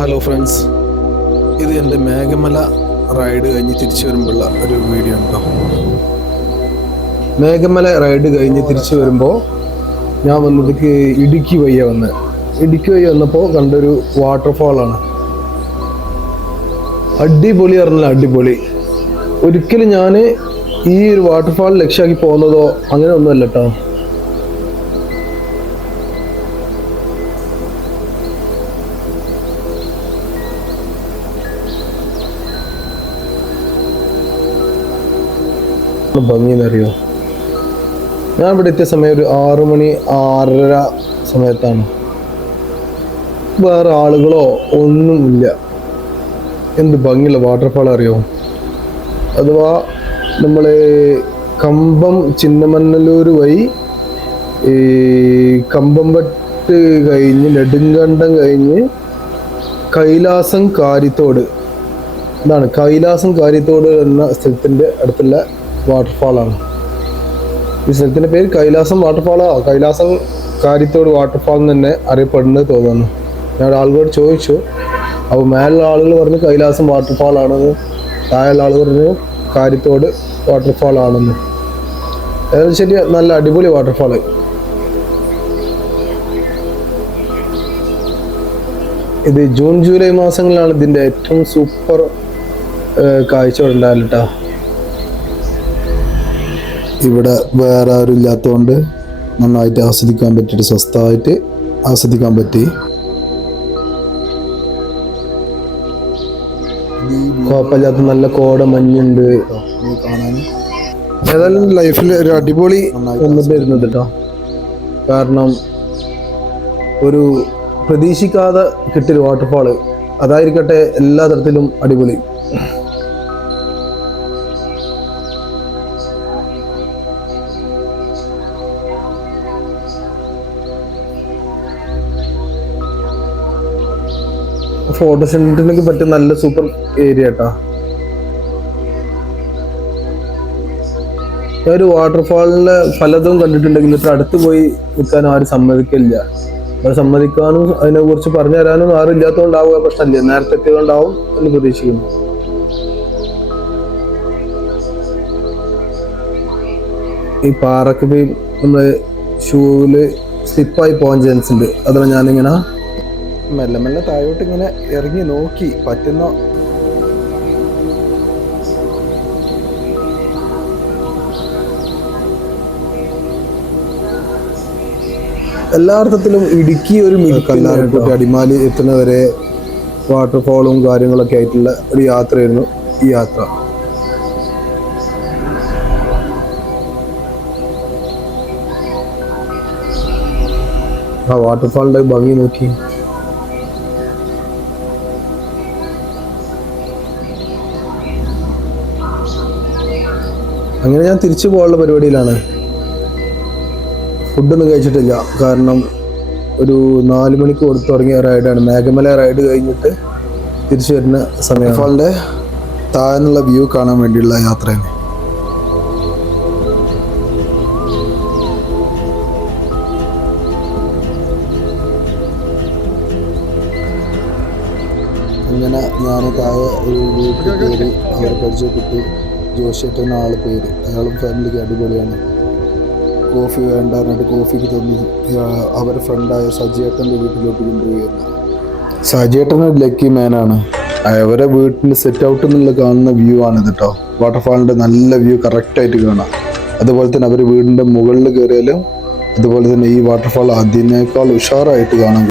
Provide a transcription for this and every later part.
Hello friends, ഇത് എൻ്റെ Meghamala ride കഴിഞ്ഞ് തിരിച്ചു വരുമ്പോഴുള്ള ഒരു വീഡിയോ ഉണ്ടോ. മേഘമല റൈഡ് കഴിഞ്ഞ് തിരിച്ചു വരുമ്പോൾ ഞാൻ വന്നതിക്ക് ഇടുക്കി വയ്യ വന്നപ്പോൾ കണ്ടൊരു വാട്ടർഫാളാണ്. അടിപൊളി പറഞ്ഞാൽ അടിപൊളി. ഒരിക്കലും ഞാൻ ഈ ഒരു വാട്ടർഫാൾ ലക്ഷ്യമാക്കി പോകുന്നതോ അങ്ങനെ ഒന്നുമല്ല കേട്ടോ. ഭംഗിയെന്നറിയോ, ഞാൻ ഇവിടെ എത്തിയ സമയം ഒരു 6 മണി 6:30 സമയത്താണ്. വേറെ ആളുകളോ ഒന്നുമില്ല. എന്ത് ഭംഗിയുള്ള വാട്ടർഫാൾ അറിയോ. അഥവാ നമ്മൾ കമ്പം ചിന്നമന്നല്ലൂർ വഴി ഈ കമ്പംപട്ട് കഴിഞ്ഞ് നെടുങ്കണ്ടം കഴിഞ്ഞ് കൈലാസം കാരിത്തോട്, ഇതാണ് കൈലാസം കാരിത്തോട് എന്ന സ്ഥലത്തിൻ്റെ അടുത്തുള്ള വാട്ടർഫാളാണ്. ഈ സ്ഥലത്തിൻ്റെ പേര് കൈലാസം വാട്ടർഫാളോ കൈലാസം കാരിത്തോട് വാട്ടർഫാൾ എന്ന് തന്നെ അറിയപ്പെടുന്നത് തോന്നുന്നു. ഞാൻ ആളുകളോട് ചോദിച്ചു, അപ്പോൾ മേലുള്ള ആളുകൾ പറഞ്ഞു കൈലാസം വാട്ടർഫാൾ ആണെന്ന്, താഴെയുള്ള ആൾ പറഞ്ഞു കാരിത്തോട് വാട്ടർഫാൾ ആണെന്ന്. അതായത് ശരി, നല്ല അടിപൊളി വാട്ടർഫാള്. ഇത് ജൂൺ ജൂലൈ മാസങ്ങളിലാണ് ഇതിൻ്റെ ഏറ്റവും സൂപ്പർ കാഴ്ചകൾ ഉണ്ടാവില്ല കേട്ടോ. ഇവിടെ വേറെ ആരും ഇല്ലാത്തതുകൊണ്ട് നന്നായിട്ട് ആസ്വദിക്കാൻ പറ്റിയിട്ട് സ്വസ്ഥമായിട്ട് ആസ്വദിക്കാൻ പറ്റി. കുഴപ്പമില്ലാത്ത നല്ല കോട മഞ്ഞുണ്ട് കാണാൻ. ഏതായാലും ലൈഫിൽ ഒരു അടിപൊളി വന്നിട്ട് വരുന്നത് കേട്ടോ. കാരണം ഒരു പ്രതീക്ഷിക്കാതെ കിട്ടിയൊരു വാട്ടർഫാള്, അതായിരിക്കട്ടെ എല്ലാ തരത്തിലും അടിപൊളി. ഫോട്ടോഷൂട്ടിനൊക്കെ പറ്റിയ നല്ല സൂപ്പർ ഏരിയ കേട്ടോ. ഞാൻ ഒരു വാട്ടർഫാളിലെ പലതും കണ്ടിട്ടുണ്ടെങ്കിൽ ഇത്ര അടുത്ത് പോയി നിൽക്കാനും ആരും സമ്മതിക്കില്ല. അത് സമ്മതിക്കാനും അതിനെ കുറിച്ച് പറഞ്ഞു തരാനും ആരും ഇല്ലാത്തതുകൊണ്ടാവുക പ്രശ്നമില്ല. നേരത്തെ എത്തിയതുകൊണ്ടാവും എന്ന് പ്രതീക്ഷിക്കുന്നു. ഈ പാറക്ക് പോയി നമ്മള് ഷൂവില് സ്ലിപ്പായി പോകാൻ ചാൻസ് ഉണ്ട്. അതാണ് ഞാനിങ്ങനെ മെല്ലെ മെല്ലെ താഴോട്ട് ഇങ്ങനെ ഇറങ്ങി നോക്കി പറ്റുന്ന. എല്ലാ അർത്ഥത്തിലും ഇടുക്കി ഒരു കല്ലാർകൂട്ടി അടിമാലി എത്തുന്നവരെ വാട്ടർഫാളും കാര്യങ്ങളൊക്കെ ആയിട്ടുള്ള ഒരു യാത്രയായിരുന്നു ഈ യാത്ര. ആ വാട്ടർഫാളിന്റെ ഭംഗി നോക്കി. അങ്ങനെ ഞാൻ തിരിച്ചു പോകാനുള്ള പരിപാടിയിലാണ്. ഫുഡൊന്നും കഴിച്ചിട്ടില്ല. കാരണം ഒരു 4 മണിക്ക് കൊടുത്തു തുടങ്ങിയ റൈഡാണ്. മേഘമല റൈഡ് കഴിഞ്ഞിട്ട് തിരിച്ചു വരുന്ന സമയം. വാട്ടർഫാളിൻ്റെ താഴെയുള്ള വ്യൂ കാണാൻ വേണ്ടിയുള്ള യാത്രയാണ്. അങ്ങനെ ഞാൻ താഴെ ഒരു വീട്ടിൽ കയറി. അവരെ പരിചയപ്പെട്ടു. ജോഷേട്ടൻ എന്ന ആളെ പേര്. അയാളും ഫാമിലിക്ക് അടിപൊളിയാണ്. കോഫി വേണ്ട എന്നിട്ട് കോഫിക്ക് തന്നു. അവരുടെ ഫ്രണ്ടായ സജിയേട്ടൻ്റെ വീട്ടിലോട്ട് കൊണ്ടുപോയിരുന്നു. സജിയേട്ടൻ ഒരു ലക്കി മാനാണ്. അവരെ വീട്ടിൽ സെറ്റ് ഔട്ട് എന്നുള്ള കാണുന്ന വ്യൂ ആണ് ഇത് കേട്ടോ. വാട്ടർഫാളിൻ്റെ നല്ല വ്യൂ കറക്റ്റായിട്ട് കാണാം. അതുപോലെ തന്നെ അവർ വീടിൻ്റെ മുകളിൽ കയറിയാലും അതുപോലെ തന്നെ ഈ വാട്ടർഫാൾ അതിനേക്കാൾ ഉഷാറായിട്ട് കാണാൻ.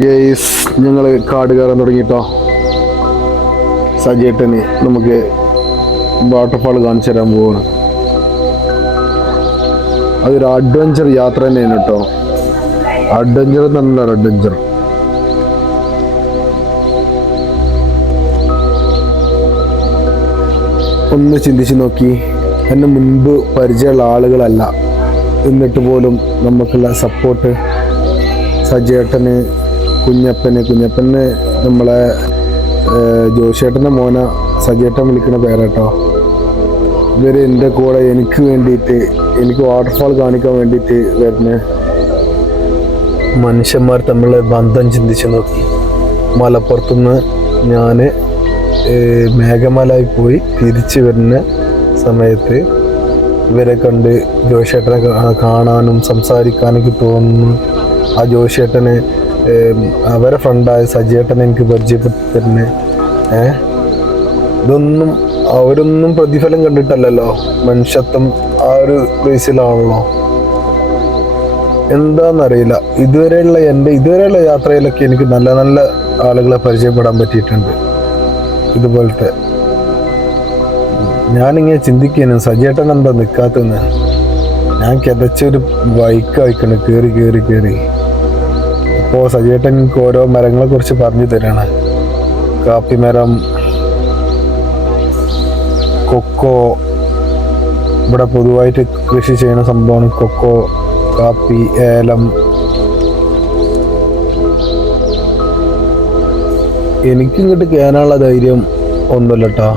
ഗൈസ്, ഞങ്ങൾ കാട് കയറാൻ തുടങ്ങിട്ടോ. സജേട്ടന് നമുക്ക് വാട്ടർഫാൾ കാണിച്ചു തരാൻ പോവാണ്. അതൊരു അഡ്വഞ്ചർ യാത്ര തന്നെയാണ് കേട്ടോ. അഡ്വഞ്ചർ നല്ല അഡ്വഞ്ചർ. ഒന്ന് ചിന്തിച്ച് നോക്കി, എന്നെ മുൻപ് പരിചയമുള്ള ആളുകളല്ല, എന്നിട്ട് പോലും നമുക്കുള്ള സപ്പോർട്ട്. സജേട്ടന്, കുഞ്ഞപ്പന് നമ്മളെ ജോഷേട്ടൻ്റെ മോന സജേട്ടൻ വിളിക്കുന്ന പേരാട്ടോ. ഇവർ എൻ്റെ കൂടെ എനിക്ക് വേണ്ടിയിട്ട്, എനിക്ക് വാട്ടർഫാൾ കാണിക്കാൻ വേണ്ടിയിട്ട് വരുന്ന മനുഷ്യന്മാർ തമ്മിലുള്ള ബന്ധം ചിന്തിച്ച് നോക്കി. മലപ്പുറത്തുനിന്ന് ഞാൻ മേഘമലയിൽ പോയി തിരിച്ചു വരുന്ന സമയത്ത് ഇവരെ കണ്ട് ജോഷേട്ടനെ കാണാനും സംസാരിക്കാനൊക്കെ തോന്നുന്നു. ആ ജോഷേട്ടനെ അവരെ ഫ്രണ്ടായ സജേട്ടനെ എനിക്ക് പരിചയപ്പെടുത്തി തരുന്നത്. ഇതൊന്നും അവരൊന്നും പ്രതിഫലം കണ്ടിട്ടല്ലല്ലോ, മനുഷ്യത്വം ആ ഒരു ബേസിലാണല്ലോ. എന്താണെന്നറിയില്ല, ഇതുവരെയുള്ള യാത്രയിലൊക്കെ എനിക്ക് നല്ല നല്ല ആളുകളെ പരിചയപ്പെടാൻ പറ്റിയിട്ടുണ്ട്. ഇതുപോലത്തെ ഞാനിങ്ങനെ ചിന്തിക്കുന്നു, സജേട്ടൻ എന്താ നിൽക്കാത്തെന്ന്. ഞാൻ കിതച്ചൊരു ബൈക്ക് അയക്കണം കയറി. അപ്പോൾ സജേട്ടൻ എനിക്ക് ഓരോ മരങ്ങളെ കുറിച്ച് പറഞ്ഞു തരാണ്. കാപ്പിമരം, കൊക്കോ, ഇവിടെ പൊതുവായിട്ട് കൃഷി ചെയ്യുന്ന സംഭവമാണ് കൊക്കോ, കാപ്പി, ഏലം. എനിക്കിങ്ങോട്ട് കയറാനുള്ള ധൈര്യം ഒന്നുമില്ല കേട്ടോ.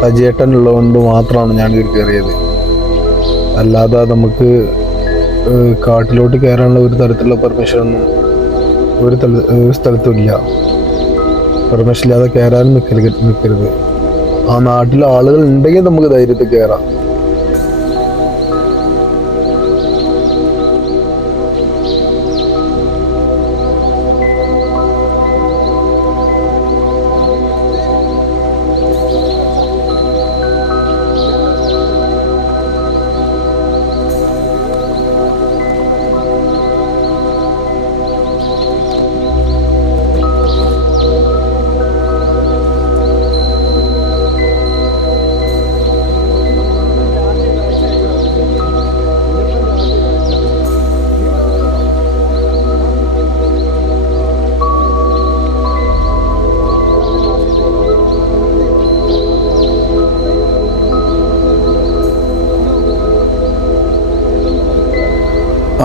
സജേട്ടൻ ഉള്ളതുകൊണ്ട് മാത്രമാണ് ഞാൻ കയറിയത്. അല്ലാതെ നമുക്ക് കാട്ടിലോട്ട് കയറാനുള്ള ഒരു തരത്തിലുള്ള പെർമിഷനൊന്നും ഒരു സ്ഥലത്തും ഇല്ല. പെർമിഷൻ ഇല്ലാതെ കയറാനും നിൽക്കരുത്. ആ നാട്ടിലെ ആളുകൾ ഉണ്ടെങ്കിൽ നമുക്ക് ധൈര്യത്തിൽ കയറാം.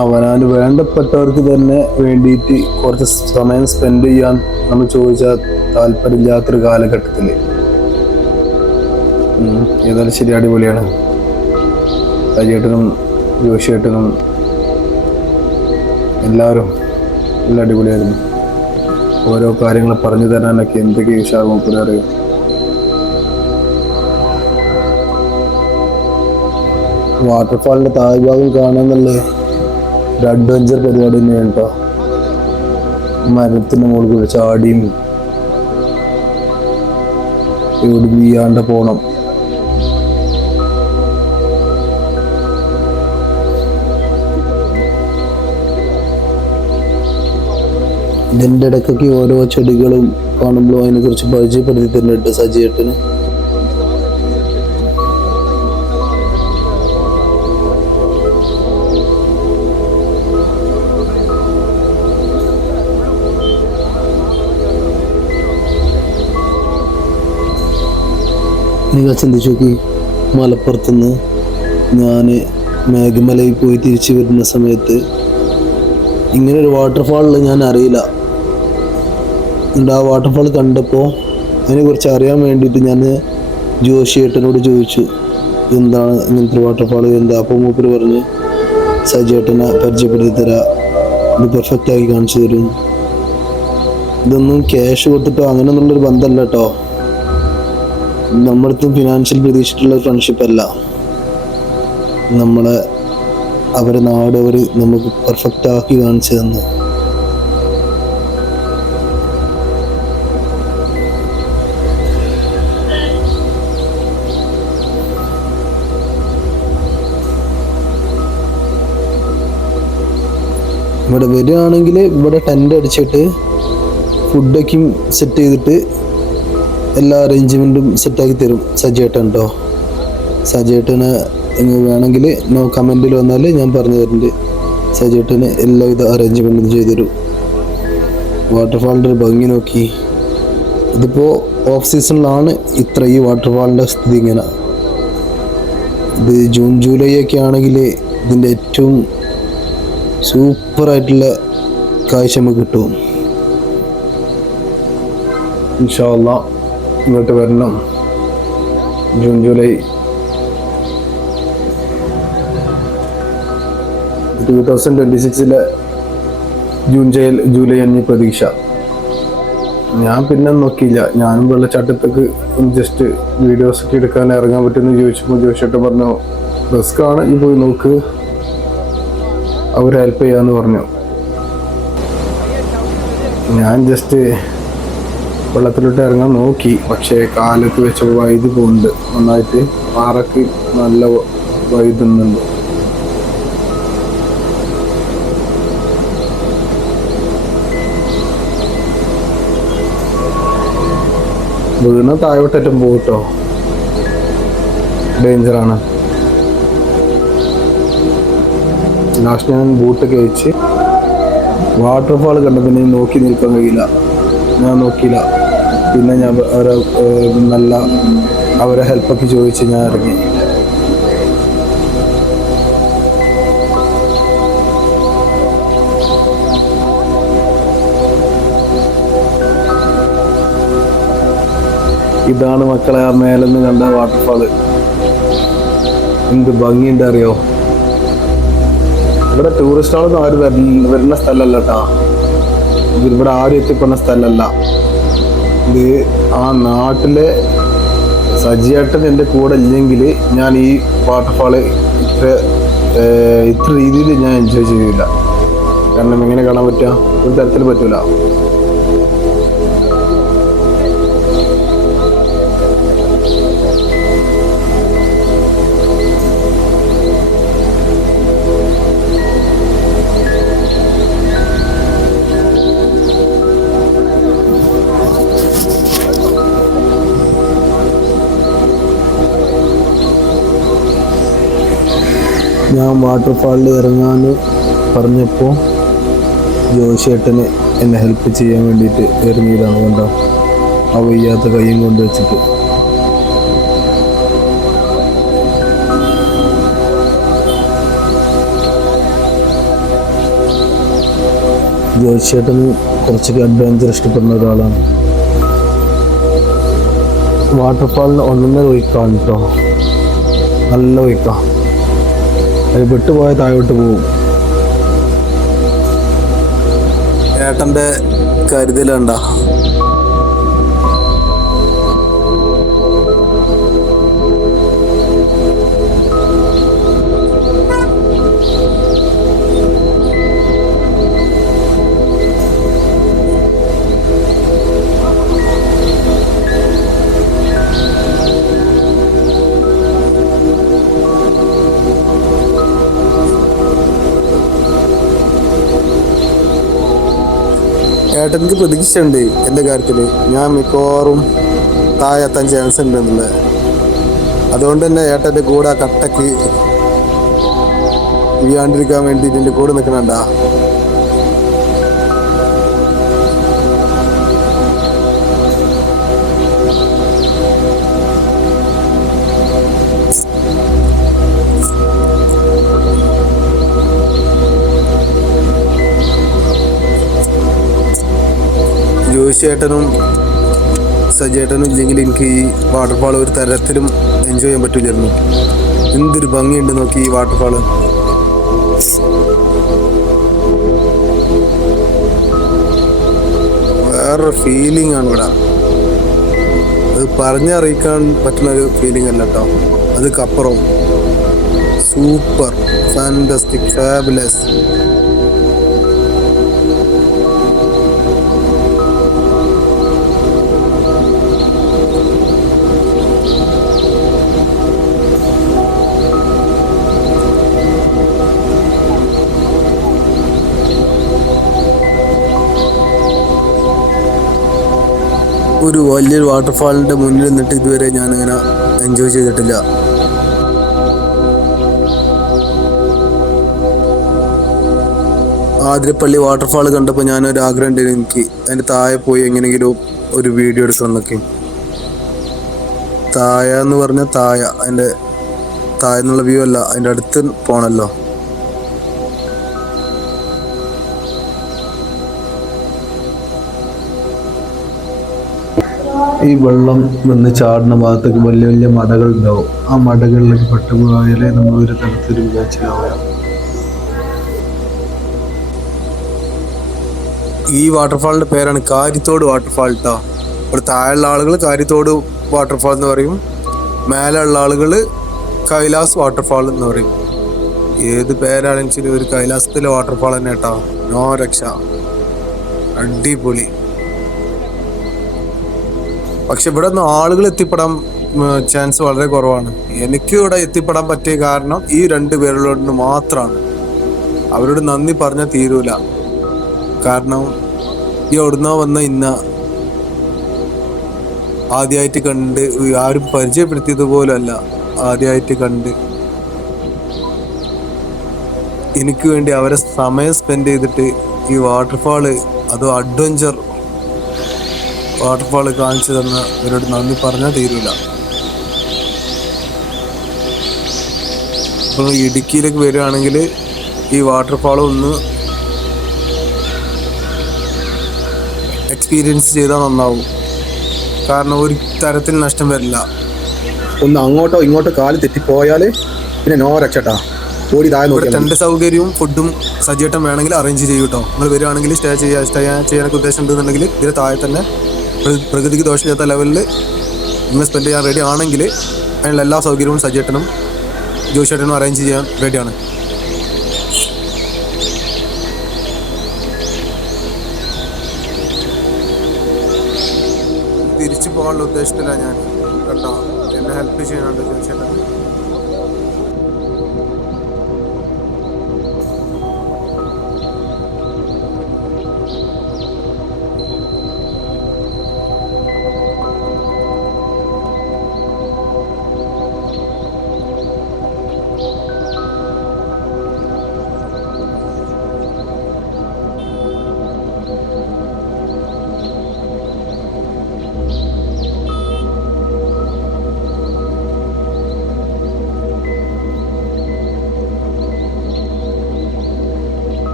അവനാൽ വേണ്ടപ്പെട്ടവർക്ക് തന്നെ വേണ്ടിയിട്ട് കുറച്ച് സമയം സ്പെൻഡ് ചെയ്യാൻ നമ്മൾ ചോദിച്ചാൽ താല്പര്യമില്ലാത്തൊരു കാലഘട്ടത്തിൽ ഏതായാലും ശരി, അടിപൊളിയാണ്. സജേട്ടനും ജോഷിയേട്ടനും എല്ലാവരും എല്ലാം അടിപൊളിയായിരുന്നു. ഓരോ കാര്യങ്ങൾ പറഞ്ഞു തരാനൊക്കെ എന്തൊക്കെ ഉഷാറും അറിയും. വാട്ടർഫാളിൻ്റെ താഴ്ഭാഗം കാണാന്നുള്ള ഒരു അഡ്വഞ്ചർ പരിപാടി തന്നെയാണ് കേട്ടോ. മരത്തിൻ്റെ മുകളിൽ കൂടെ ചാടിയും എവിടെ വീയാണ്ട് പോണം. ഇതിൻ്റെ ഇടയ്ക്കൊക്കെ ഓരോ ചെടികളും കാണുമ്പോഴും അതിനെക്കുറിച്ച് പരിചയപ്പെടുത്തി തരുന്നുണ്ട് സജിയേട്ടന്. നിങ്ങൾ ചിന്തിച്ചു നോക്കി, മലപ്പുറത്തുനിന്ന് ഞാൻ മേഘമലയിൽ പോയി തിരിച്ചു വരുന്ന സമയത്ത് ഇങ്ങനൊരു വാട്ടർഫാളിൽ ഞാൻ അറിയില്ല. എന്നിട്ട് ആ വാട്ടർഫാൾ കണ്ടപ്പോൾ അതിനെക്കുറിച്ച് അറിയാൻ വേണ്ടിയിട്ട് ഞാൻ ജോഷിയേട്ടനോട് ചോദിച്ചു, എന്താണ് ഇങ്ങനത്തെ വാട്ടർഫാൾ, എന്താ? അപ്പോൾ മൂപ്പര് പറഞ്ഞ് സജിയേട്ടനെ പരിചയപ്പെടുത്തി തരാം, ഇത് പെർഫെക്റ്റാക്കി കാണിച്ചു തരും. ഇതൊന്നും ക്യാഷ് കൊടുത്തിട്ടോ അങ്ങനെയൊന്നുള്ളൊരു ബന്ധമല്ല കേട്ടോ. നമ്മളടുത്തും ഫിനാൻഷ്യൽ പ്രതീക്ഷിച്ചിട്ടുള്ള ഫ്രണ്ട്ഷിപ്പ് അല്ല. നമ്മളെ അവരെ നാട് അവർ നമുക്ക് പെർഫെക്റ്റ് ആക്കി കാണിച്ചു തന്നു. ഇവിടെ വരികയാണെങ്കിൽ ഇവിടെ ടെൻ്റ് അടിച്ചിട്ട് ഫുഡൊക്കെ സെറ്റ് ചെയ്തിട്ട് എല്ലാ അറേഞ്ച്മെൻറ്റും സെറ്റാക്കി തരും സജിയേട്ടൻ കേട്ടോ. സജിയേട്ടന് വേണമെങ്കിൽ കമൻറ്റിൽ വന്നാൽ ഞാൻ പറഞ്ഞു തരുന്നുണ്ട്. സജിയേട്ടന് എല്ലാവിധ അറേഞ്ച്മെൻറ്റും ചെയ്തു തരും. വാട്ടർഫാളിൻ്റെ ഒരു ഭംഗി നോക്കി. ഇതിപ്പോൾ ഓഫ് സീസണിലാണ് ഈ വാട്ടർഫാളിൻ്റെ സ്ഥിതി ഇങ്ങനെ. ഇത് ജൂൺ ജൂലൈ ഒക്കെ ആണെങ്കിൽ ഇതിൻ്റെ ഏറ്റവും സൂപ്പറായിട്ടുള്ള കാഴ്ച നമുക്ക് കിട്ടും. ഇൻഷാ അല്ലാഹ് ഇങ്ങോട്ട് വരണം. ജൂൺ ജൂലൈ 2026 ജൂലൈ 5 പ്രതീക്ഷ. ഞാൻ പിന്നെ നോക്കിയില്ല. ഞാനും വെള്ളച്ചാട്ടത്തേക്ക് ജസ്റ്റ് വീഡിയോസൊക്കെ എടുക്കാൻ ഇറങ്ങാൻ പറ്റുമെന്ന് ചോദിച്ചപ്പോൾ ജോഷിട്ട് പറഞ്ഞു റിസ്ക് ആണ്, ഈ പോയി നോക്ക്, അവർ ഹെൽപ്പ് ചെയ്യാന്ന് പറഞ്ഞു. ഞാൻ ജസ്റ്റ് വെള്ളത്തിലോട്ട് ഇറങ്ങാൻ നോക്കി. പക്ഷേ കാലൊക്കെ വെച്ച വൈദ്യുതി പോകുന്നുണ്ട് നന്നായിട്ട്. പാറക്ക് നല്ല വൈദ്യുന്നുണ്ട്. വീണ താഴോട്ടേറ്റം പോകട്ടോ, ഡേഞ്ചറാണ്. ലാസ്റ്റ് ഞാൻ ബൂട്ടൊക്കെ അയച്ച് വാട്ടർഫാൾ കണ്ടപ്പോൾ നോക്കി നിൽക്കാൻ കഴിയില്ല. ഞാൻ നോക്കിയില്ല. പിന്നെ ഞാൻ അവരെ ഹെൽപ്പൊക്കെ ചോദിച്ച് ഞാൻ ഇറങ്ങി. ഇതാണ് മക്കളെ ആ മേലെന്ന് കണ്ട വാട്ടർഫാള്. എന്ത് ഭംഗിയുണ്ട് അറിയോ. ഇവിടെ ടൂറിസ്റ്റുകളൊന്നും ആരും വരുന്ന സ്ഥലമല്ല കേട്ടാ. ഇവിടെ ആരും എത്തിപ്പെടുന്ന സ്ഥലമല്ല ഇത്. ആ നാട്ടിലെ സജിയേട്ടൻ എൻ്റെ കൂടെ ഇല്ലെങ്കിൽ ഞാൻ ഈ വാട്ടർഫാള് ഇത്ര രീതിയിൽ ഞാൻ എൻജോയ് ചെയ്യില്ല. കാരണം എങ്ങനെ കാണാൻ പറ്റുക, ഒരു തരത്തിൽ പറ്റൂല. ഞാൻ വാട്ടർഫാളിൽ ഇറങ്ങാൻ പറഞ്ഞപ്പോൾ ജോഷിയേട്ടന് എന്നെ ഹെൽപ്പ് ചെയ്യാൻ വേണ്ടിയിട്ട് ഇറങ്ങിയതാണ്. കണ്ടോ ആ വയ്യാത്ത കൈയും കൊണ്ട് വെച്ചിട്ട്. ജോഷിയേട്ടന് കുറച്ചൊക്കെ അഡ്വഞ്ചർ ഇഷ്ടപ്പെടുന്ന ഒരാളാണ്. വാട്ടർഫാളിന് 1.5 ഒഴുക്കാണ് കേട്ടോ, നല്ല ഒഴുക്കാം. അത് വിട്ടുപോയ താഴോട്ട് പോവും. ഏട്ടൻ്റെ കരുതലുണ്ട. ഏട്ടനിക്ക് പ്രതീക്ഷയുണ്ട് എൻ്റെ കാര്യത്തിൽ. ഞാൻ മിക്കവാറും താഴെ എത്താൻ ചാൻസ് ഉണ്ടെന്നുള്ളത്. അതുകൊണ്ട് തന്നെ ഏട്ടൻ്റെ കൂടെ കട്ടക്ക് വീഴാണ്ടിരിക്കാൻ വേണ്ടിയിട്ട് എൻ്റെ കൂടെ നിൽക്കണണ്ട. ജോഷിയേട്ടനും സജിയേട്ടനും ഇല്ലെങ്കിൽ എനിക്ക് ഈ വാട്ടർഫാൾ ഒരു തരത്തിലും എൻജോയ് ചെയ്യാൻ പറ്റില്ലായിരുന്നു. എന്തൊരു ഭംഗിയുണ്ട് നോക്കി ഈ വാട്ടർഫാള്. വേറൊരു ഫീലിംഗ് ആണ് ഇവിടെ. അത് പറഞ്ഞറിയിക്കാൻ പറ്റുന്ന ഒരു ഫീലിംഗ് അല്ല കേട്ടോ. അതുക്കപ്പുറം സൂപ്പർ, ഫാന്റസ്റ്റിക്, ഫാബുലസ്. ഒരു വലിയൊരു വാട്ടർഫാളിൻ്റെ മുന്നിൽ നിന്നിട്ട് ഇതുവരെ ഞാനിങ്ങനെ എൻജോയ് ചെയ്തിട്ടില്ല. ആതിരപ്പള്ളി വാട്ടർഫാൾ കണ്ടപ്പോൾ ഞാനൊരു ആഗ്രഹം ഉണ്ടായിരുന്നു, എനിക്ക് അതിൻ്റെ താഴെ പോയി എങ്ങനെയെങ്കിലും ഒരു വീഡിയോ എടുക്കണം എന്നൊക്കെ. താഴെ എന്ന് പറഞ്ഞാൽ അതിൻ്റെ താഴെ എന്നുള്ള വ്യൂ അല്ല, അതിൻ്റെ അടുത്ത് പോകണമല്ലോ. ഈ വെള്ളം വന്ന് ചാടുന്ന ഭാഗത്തേക്ക് വലിയ വലിയ മടകൾ ഉണ്ടാവും. ആ മടകളിലേക്ക് പെട്ടുപോയാലേ നമ്മൾ ഒരു തരത്തിൽ വിചാരിച്ചിലാവുക. ഈ വാട്ടർഫാളിൻ്റെ പേരാണ് കാരിത്തോട് വാട്ടർഫാൾ കേട്ടോ. ഇവിടെ താഴെയുള്ള ആളുകൾ കാരിത്തോട് വാട്ടർഫാൾ എന്ന് പറയും, മേലെയുള്ള ആളുകൾ കൈലാസ് വാട്ടർഫാൾ എന്ന് പറയും. ഏത് പേരാണെന്ന് വെച്ചാൽ ഒരു കൈലാസത്തിലെ വാട്ടർഫാൾ തന്നെ കേട്ടോ, നോ രക്ഷ, അടിപൊളി. പക്ഷെ ഇവിടെ നിന്ന് ആളുകൾ എത്തിപ്പെടാൻ ചാൻസ് വളരെ കുറവാണ്. എനിക്ക് ഇവിടെ എത്തിപ്പെടാൻ പറ്റിയ കാരണം ഈ 2 പേരുള്ളതുകൊണ്ട് മാത്രമാണ്. അവരോട് നന്ദി പറഞ്ഞാൽ തീരൂല. കാരണം ഈ എവിടുന്നോ വന്ന ആദ്യമായിട്ട് കണ്ട്, ആരും പരിചയപ്പെടുത്തിയത് പോലും അല്ല, ആദ്യമായിട്ട് കണ്ട് എനിക്ക് വേണ്ടി അവരെ സമയം സ്പെൻഡ് ചെയ്തിട്ട് ഈ വാട്ടർഫാള്, അതോ അഡ്വഞ്ചർ വാട്ടർഫാള് കാണിച്ചു തന്ന ഇവരോട് നന്ദി പറഞ്ഞാൽ തീരൂല. ഇപ്പോൾ ഇടുക്കിയിലേക്ക് വരികയാണെങ്കിൽ ഈ വാട്ടർഫാൾ ഒന്ന് എക്സ്പീരിയൻസ് ചെയ്താൽ നന്നാവും. കാരണം ഒരു തരത്തിൽ നഷ്ടം വരില്ല. ഒന്ന് അങ്ങോട്ടോ ഇങ്ങോട്ടോ കാല് തെറ്റിപ്പോയാൽ പിന്നെ നോ രക്ഷട്ടാ. ടെന്റ് സൗകര്യവും ഫുഡും സജ്ജീട്ടം വേണമെങ്കിൽ അറേഞ്ച് ചെയ്യും കേട്ടോ. നിങ്ങൾ വരികയാണെങ്കിൽ സ്റ്റേ ചെയ്യാനൊക്കെ ഉദ്ദേശം ഉണ്ടെന്നുണ്ടെങ്കിൽ ഇതിന് താഴെ തന്നെ പ്രകൃതിക്ക് ദോഷം ചെയ്യാത്ത ലെവലിൽ നിങ്ങൾ സ്പെൻഡ് ചെയ്യാൻ റെഡി ആണെങ്കിൽ അതിനുള്ള എല്ലാ സൗകര്യവും സജ്ജേട്ടനും ജോഷേട്ടനും അറേഞ്ച് ചെയ്യാൻ റെഡിയാണ്. തിരിച്ചു പോകാനുള്ള ഉദ്ദേശത്തിലാണ് ഞാൻ കേട്ടോ. എന്നെ ഹെൽപ്പ് ചെയ്യാനുണ്ട് ജോഷേട്ടൻ.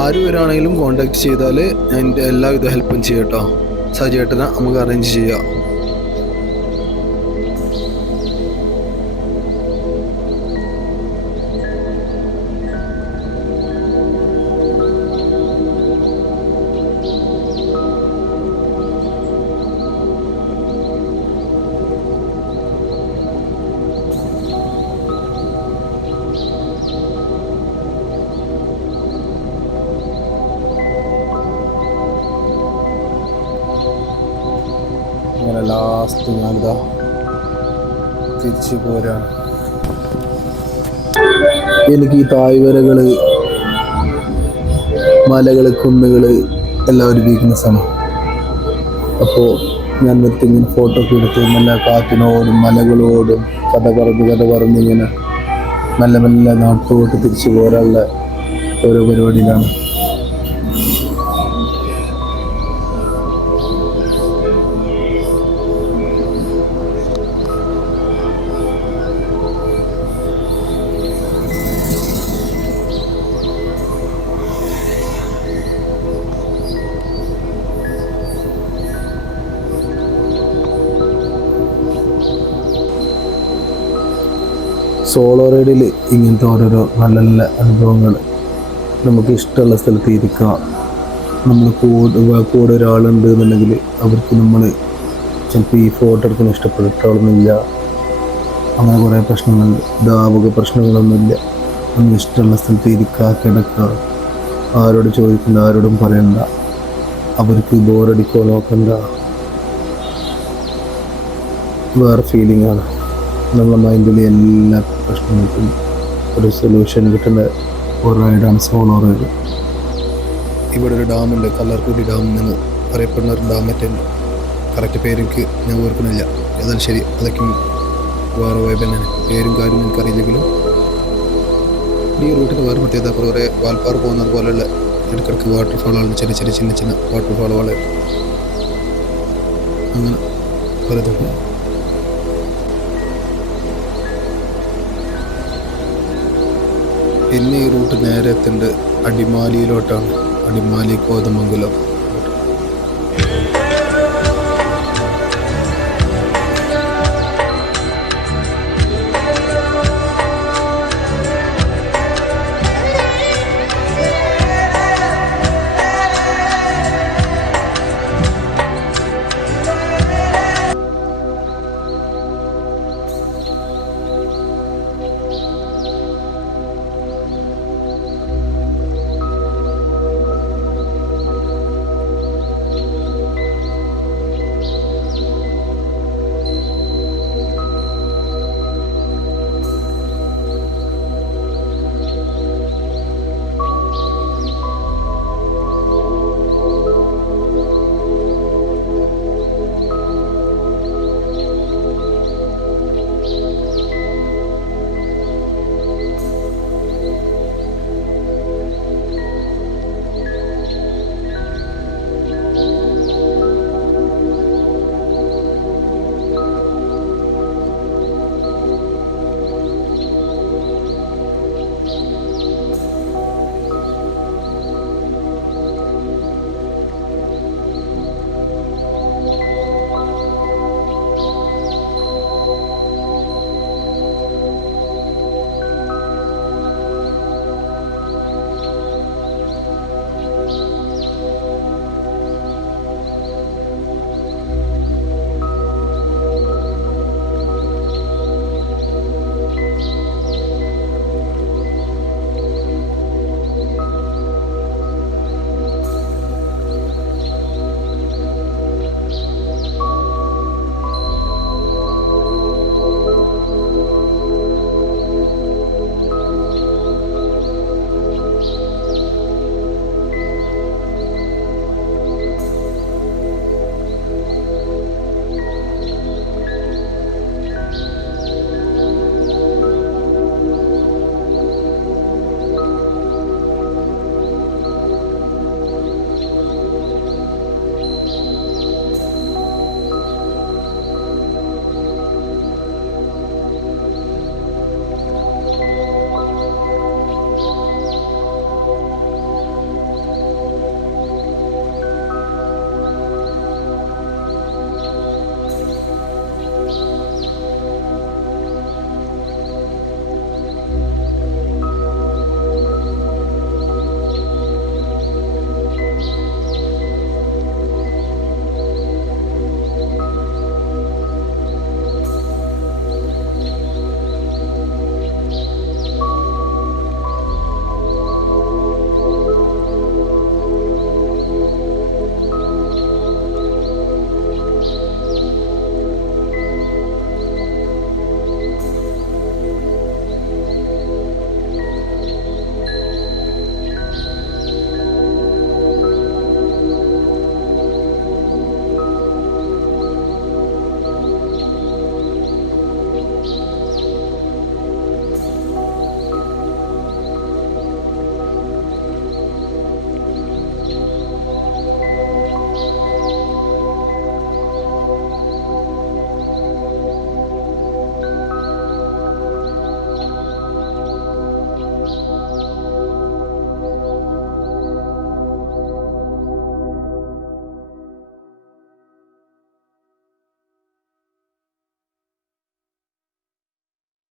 ആര് വരാണെങ്കിലും കോണ്ടാക്ട് ചെയ്താൽ ഞാൻ എൻ്റെ എല്ലാവിധ ഹെൽപ്പും ചെയ്യാം കേട്ടോ. സജേട്ടനെ നമുക്ക് അറേഞ്ച് ചെയ്യാം. അങ്ങനെ ലാസ്റ്റ് ഞാനിതാ തിരിച്ചു പോരാണ്. എനിക്ക് ഈ താഴ്വരകള്, മലകള്, കുന്നുകള് എല്ലാം ഒരു വീക്ക്നെസ്സാണ്. അപ്പോൾ ഞാൻ നിർത്തി ഇങ്ങനെ ഫോട്ടോ ഒക്കെ എടുത്ത് നല്ല കാറ്റിനോടും മലകളോടും കഥ പറഞ്ഞിങ്ങനെ മെല്ലെ മെല്ലെ നാട്ടോട്ട് തിരിച്ചു പോരാനുള്ള ഓരോ പരിപാടിയിലാണ്. സോളോ റൈഡിൽ ഇങ്ങനത്തെ ഓരോരോ നല്ല നല്ല അനുഭവങ്ങൾ, നമുക്ക് ഇഷ്ടമുള്ള സ്ഥലത്ത് ഇരിക്കുക, നമ്മൾ കൂടെ ഒരാളുണ്ട് എന്നുണ്ടെങ്കിൽ അവർക്ക് നമ്മൾ ചിലപ്പോൾ ഈ ഫോട്ടോ എടുക്കാൻ ഇഷ്ടപ്പെട്ടിട്ടൊന്നുമില്ല, അങ്ങനെ കുറേ പ്രശ്നങ്ങളുണ്ട്. ഇതാവുക പ്രശ്നങ്ങളൊന്നുമില്ല. നമ്മൾ ഇഷ്ടമുള്ള സ്ഥലത്ത് ഇരിക്കുക, കിടക്കുക, ആരോട് ചോദിക്കണ്ട, ആരോടും പറയണ്ട, അവർക്ക് ബോറടിക്കോ നോക്കണ്ട. വേറെ ഫീലിംഗാണ്. നമ്മുടെ മൈൻഡിൽ എല്ലാ പ്രശ്നങ്ങൾക്കും ഒരു സൊല്യൂഷൻ കിട്ടുന്ന ഒരു റൈഡാണ് സോളോ റൈഡ്. ഇവിടെ ഒരു ഡാമുണ്ട്, കല്ലാർകുട്ടി ഡാം എന്ന് അറിയപ്പെടുന്ന ഒരു ഡാം മറ്റുണ്ട്. കറക്റ്റ് പേര് എനിക്ക് ഞാൻ ഓർക്കുന്നില്ല. ഏതായാലും ശരി, അതൊക്കെ വേറെ വൈബ് തന്നെയാണ്. പേരും കാര്യം എനിക്കറിയില്ലെങ്കിലും ഈ റൂട്ടിന് വേറെ പ്രത്യേകത കുറേ വാൽപ്പാറ പോകുന്നത് പോലെയുള്ള ഇടയ്ക്കിടയ്ക്ക് വാട്ടർഫാളാണ്, ചെറിയ ചെറിയ ചിന്ന ചിന്ന വാട്ടർഫാളുകൾ അങ്ങനെ പലതും. പിന്നെ ഈ റൂട്ട് നേരെ എത്തേണ്ടത് അടിമാലിയിലോട്ടാണ്. അടിമാലി, കോതമംഗലം